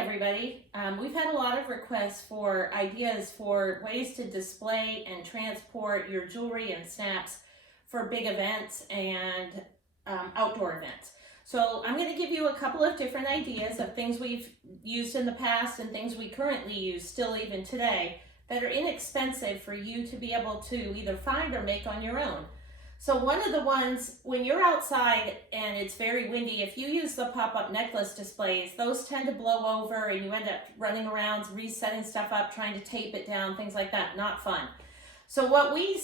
everybody. We've had a lot of requests for ideas for ways to display and transport your jewelry and snaps for big events and outdoor events. So I'm going to give you a couple of different ideas of things we've used in the past and things we currently use still even today that are inexpensive for you to be able to either find or make on your own. So one of the ones, when you're outside and it's very windy, if you use the pop-up necklace displays, those tend to blow over and you end up running around, resetting stuff up, trying to tape it down, things like that. Not fun. So what we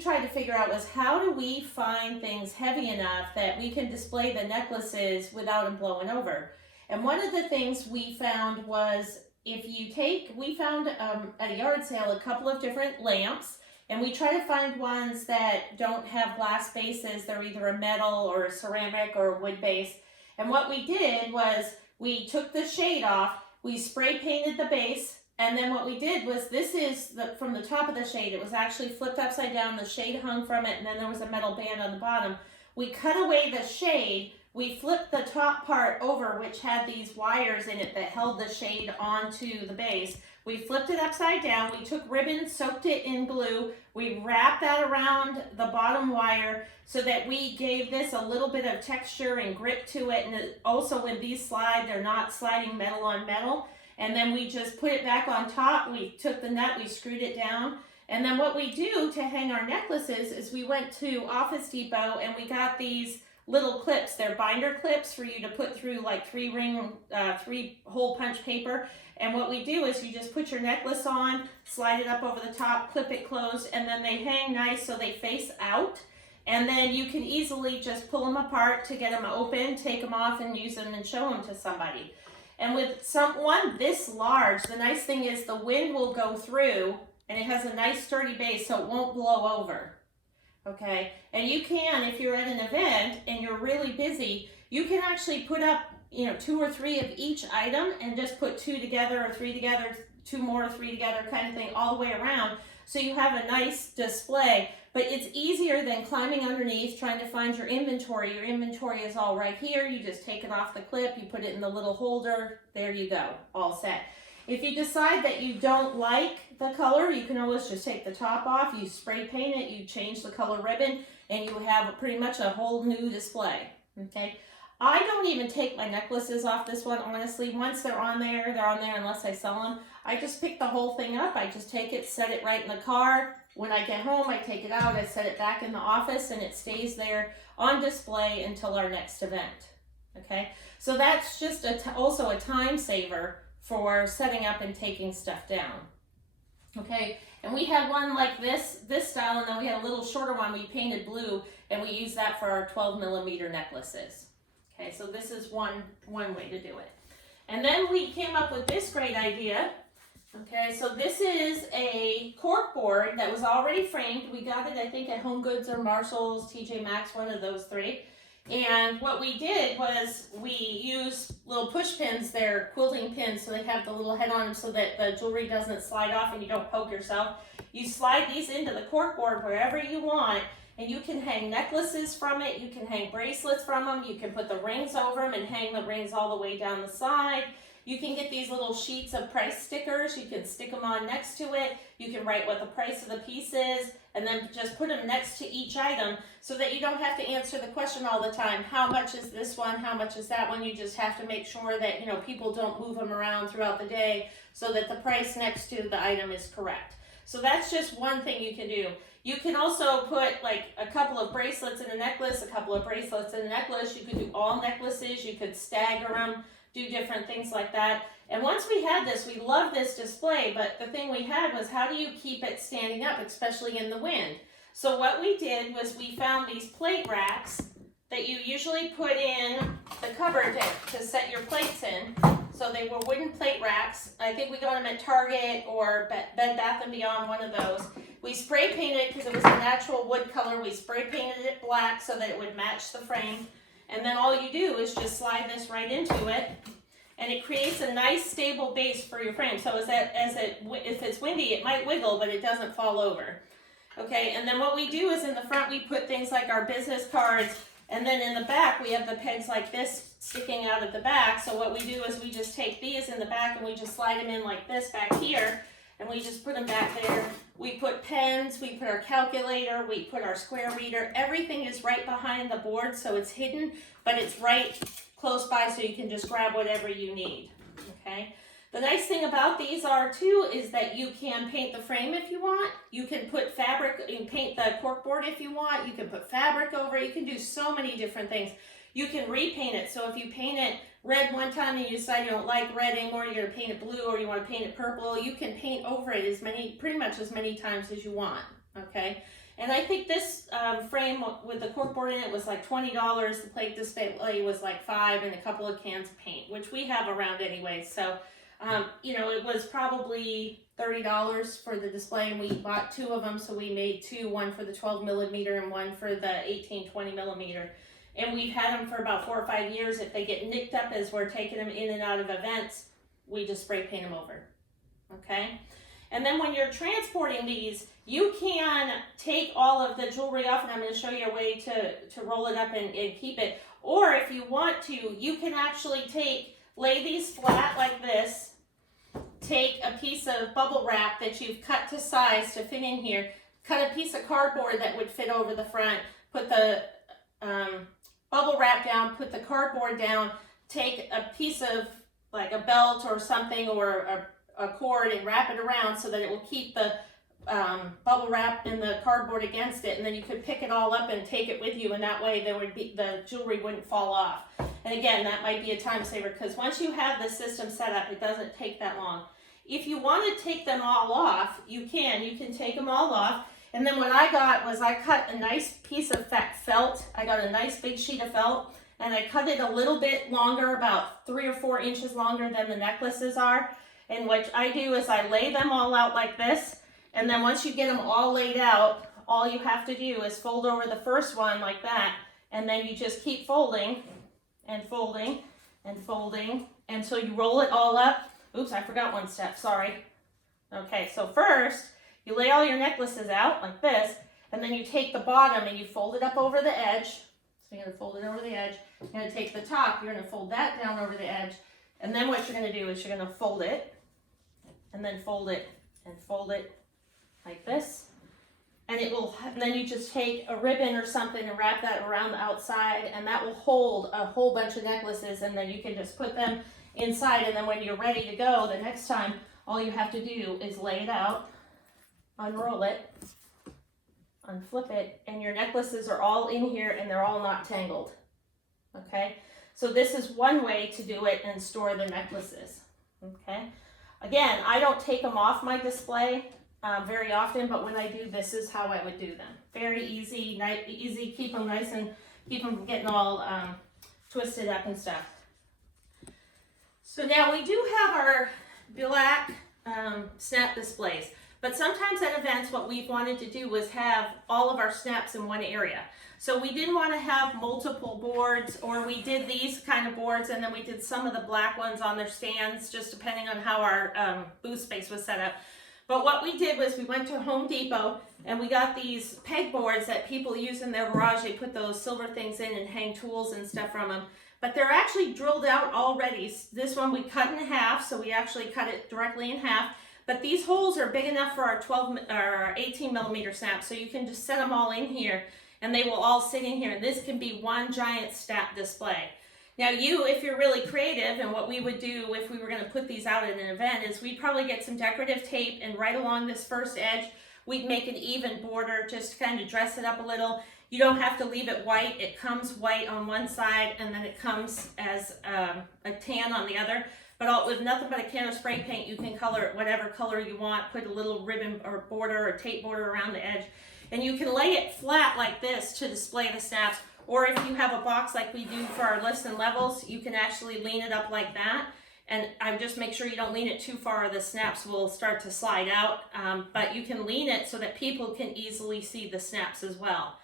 tried to figure out was, how do we find things heavy enough that we can display the necklaces without them blowing over? And one of the things we found was, we found at a yard sale a couple of different lamps. And we try to find ones that don't have glass bases. They're either a metal or a ceramic or a wood base. And what we did was we took the shade off, we spray painted the base, and then what we did was, this is from the top of the shade. It was actually flipped upside down, the shade hung from it, and then there was a metal band on the bottom. We cut away the shade, we flipped the top part over, which had these wires in it that held the shade onto the base. We flipped it upside down, we took ribbon, soaked it in glue, we wrapped that around the bottom wire so that we gave this a little bit of texture and grip to it. And also when these slide, they're not sliding metal on metal. And then we just put it back on top, we took the nut, we screwed it down. And then what we do to hang our necklaces is we went to Office Depot and we got these little clips. They're binder clips for you to put through like 3-hole punch paper. And what we do is you just put your necklace on, slide it up over the top, clip it closed, and then they hang nice so they face out. And then you can easily just pull them apart to get them open, take them off, and use them and show them to somebody. And with one this large, the nice thing is the wind will go through, and it has a nice sturdy base so it won't blow over. Okay, and you can, if you're at an event and you're really busy, you can actually put up 2 or 3 of each item and just put 2 together or 3 together, 2 more, 3 together kind of thing all the way around. So you have a nice display, but it's easier than climbing underneath trying to find your inventory. Your inventory is all right here. You just take it off the clip, you put it in the little holder. There you go, all set. If you decide that you don't like the color, you can always just take the top off, you spray paint it, you change the color ribbon, and you have pretty much a whole new display, okay? I don't even take my necklaces off this one, honestly. Once they're on there unless I sell them. I just pick the whole thing up. I just take it, set it right in the car. When I get home, I take it out, I set it back in the office, and it stays there on display until our next event, okay? So that's just also a time saver for setting up and taking stuff down, okay? And we had one like this style, and then we had a little shorter one we painted blue, and we used that for our 12mm necklaces. Okay, so this is one way to do it. And then we came up with this great idea. Okay, so this is a cork board that was already framed. We got it, I think, at Home Goods or Marshall's, TJ Maxx, one of those 3. And what we did was we used little push pins, they're quilting pins, so they have the little head on them so that the jewelry doesn't slide off and you don't poke yourself. You slide these into the cork board wherever you want, and you can hang necklaces from it, you can hang bracelets from them, you can put the rings over them and hang the rings all the way down the side. You can get these little sheets of price stickers, you can stick them on next to it, you can write what the price of the piece is, and then just put them next to each item so that you don't have to answer the question all the time, how much is this one, how much is that one? You just have to make sure that people don't move them around throughout the day so that the price next to the item is correct. So that's just one thing you can do. You can also put like a couple of bracelets in a necklace, a couple of bracelets in a necklace. You could do all necklaces, you could stagger them, do different things like that. And once we had this, we loved this display, but the thing we had was, how do you keep it standing up, especially in the wind? So what we did was we found these plate racks that you usually put in the cupboard to set your plates in. So they were wooden plate racks. I think we got them at Target or Bed Bath & Beyond, one of those. We spray painted, because it was a natural wood color, we spray painted it black so that it would match the frame. And then all you do is just slide this right into it, and it creates a nice stable base for your frame. So if it's windy, it might wiggle, but it doesn't fall over. Okay, and then what we do is in the front we put things like our business cards, and then in the back we have the pegs like this sticking out at the back. So what we do is we just take these in the back and we just slide them in like this back here, and we just put them back there. We put pens, we put our calculator, we put our square reader. Everything is right behind the board, so it's hidden, but it's right close by, so you can just grab whatever you need, okay? The nice thing about these are too is that you can paint the frame if you want. You can put fabric and paint the corkboard if you want. You can put fabric over it. You can do so many different things. You can repaint it. So if you paint it red one time and you decide you don't like red anymore, you're going to paint it blue, or you want to paint it purple, you can paint over it pretty much as many times as you want, okay? And I think this frame with the corkboard in it was like $20. The plate display was like $5, and a couple of cans of paint, which we have around anyway. So, you know, it was probably $30 for the display, and we bought 2 of them. So we made 2, one for the 12 millimeter and one for the 18-20 millimeter. And we've had them for about 4 or 5 years. If they get nicked up as we're taking them in and out of events, we just spray paint them over, okay? And then when you're transporting these, you can take all of the jewelry off, and I'm going to show you a way to roll it up and keep it. Or if you want to, you can actually lay these flat like this, take a piece of bubble wrap that you've cut to size to fit in here, cut a piece of cardboard that would fit over the front, put the bubble wrap down, put the cardboard down, take a piece of like a belt or something, or a cord, and wrap it around so that it will keep the bubble wrap and the cardboard against it, and then you could pick it all up and take it with you, and that way the jewelry wouldn't fall off. And again, that might be a time saver, because once you have the system set up, it doesn't take that long. If you want to take them all off, you can take them all off. And then what I got was I cut a nice piece of felt. I got a nice big sheet of felt, and I cut it a little bit longer, about 3 or 4 inches longer than the necklaces are. And what I do is I lay them all out like this, and then once you get them all laid out, all you have to do is fold over the first one like that, and then you just keep folding and folding and folding until you roll it all up. Oops, I forgot one step, sorry. Okay, so first, you lay all your necklaces out like this, and then you take the bottom and you fold it up over the edge. So you're gonna fold it over the edge. You're gonna take the top, you're gonna fold that down over the edge, and then what you're gonna do is you're gonna fold it, and then fold it, and fold it like this. And then you just take a ribbon or something and wrap that around the outside, and that will hold a whole bunch of necklaces, and then you can just put them inside, and then when you're ready to go the next time, all you have to do is lay it out, unroll it, unflip it, and your necklaces are all in here and they're all not tangled, okay? So this is one way to do it and store the necklaces, okay? Again, I don't take them off my display very often, but when I do, this is how I would do them. Very easy, easy, keep them nice and keep them from getting all twisted up and stuff. So now we do have our black snap displays, but sometimes at events what we wanted to do was have all of our snaps in one area. So we didn't want to have multiple boards, or we did these kind of boards and then we did some of the black ones on their stands, just depending on how our booth space was set up. But what we did was we went to Home Depot and we got these peg boards that people use in their garage. They put those silver things in and hang tools and stuff from them. But they're actually drilled out already. This one we cut in half, so we actually cut it directly in half. But these holes are big enough for our 18 millimeter snaps, so you can just set them all in here and they will all sit in here. And this can be one giant snap display. Now if you're really creative, and what we would do if we were going to put these out at an event is we'd probably get some decorative tape, and right along this first edge, we'd make an even border just to kind of dress it up a little. You don't have to leave it white. It comes white on one side, and then it comes as a tan on the other. But with nothing but a can of spray paint, you can color it whatever color you want, put a little ribbon or border or tape border around the edge. And you can lay it flat like this to display the snaps. Or if you have a box like we do for our lifts and levels, you can actually lean it up like that. And I just make sure you don't lean it too far or the snaps will start to slide out. But you can lean it so that people can easily see the snaps as well.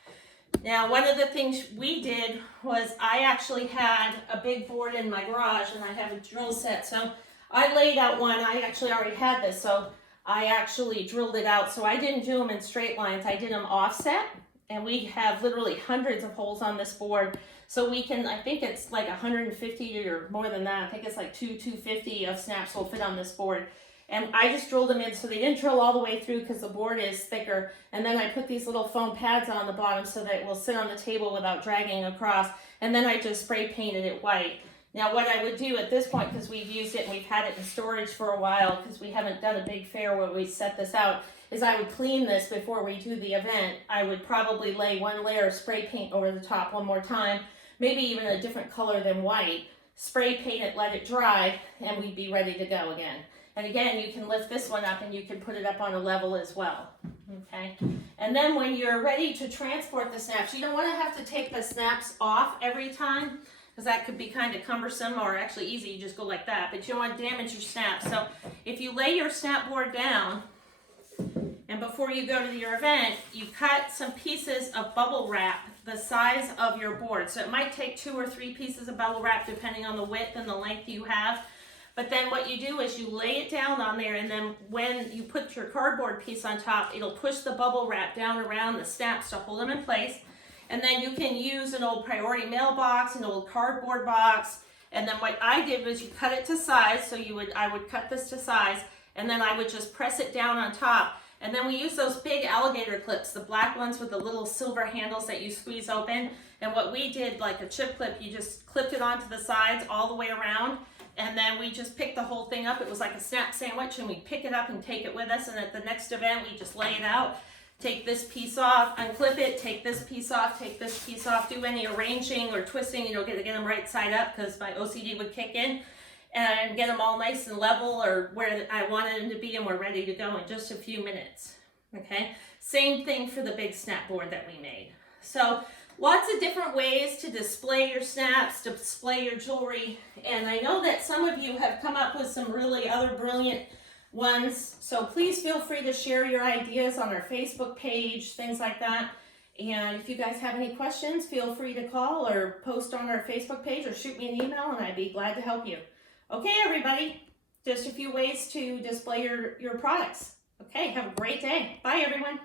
Now, one of the things we did was I actually had a big board in my garage, and I have a drill set. So I laid out one. I actually already had this, so I actually drilled it out. So I didn't do them in straight lines. I did them offset, and we have literally hundreds of holes on this board. So we can, I think it's like 150 or more than that. I think it's like 250 of snaps will fit on this board. And I just drilled them in so they didn't drill all the way through because the board is thicker. And then I put these little foam pads on the bottom so that it will sit on the table without dragging across. And then I just spray painted it white. Now what I would do at this point, because we've used it and we've had it in storage for a while because we haven't done a big fair where we set this out, is I would clean this before we do the event. I would probably lay one layer of spray paint over the top one more time, maybe even a different color than white, spray paint it, let it dry, and we'd be ready to go again. And again, you can lift this one up and you can put it up on a level as well, okay? And then when you're ready to transport the snaps, you don't want to have to take the snaps off every time because that could be kind of cumbersome, or actually easy, you just go like that, but you don't want to damage your snaps. So if you lay your snap board down, and before you go to your event, you cut some pieces of bubble wrap the size of your board. So it might take 2 or 3 pieces of bubble wrap depending on the width and the length you have. But then what you do is you lay it down on there, and then when you put your cardboard piece on top, it'll push the bubble wrap down around the snaps to hold them in place. And then you can use an old priority mail box, an old cardboard box. And then what I did was you cut it to size. So I would cut this to size, and then I would just press it down on top. And then we use those big alligator clips, the black ones with the little silver handles that you squeeze open. And what we did, like a chip clip, you just clipped it onto the sides all the way around. And then we just picked the whole thing up. It was like a snap sandwich, and we pick it up and take it with us. And at the next event, we just lay it out, take this piece off, unclip it, take this piece off, take this piece off, do any arranging or twisting, you know, get them right side up because my OCD would kick in, and get them all nice and level or where I wanted them to be, and we're ready to go in just a few minutes, okay? Same thing for the big snap board that we made. So lots of different ways to display your snaps, display your jewelry, and I know that some of you have come up with some really other brilliant ones, so please feel free to share your ideas on our Facebook page, things like that. And if you guys have any questions, feel free to call or post on our Facebook page or shoot me an email, and I'd be glad to help you. Okay, everybody, just a few ways to display your products. Okay, have a great day. Bye, everyone.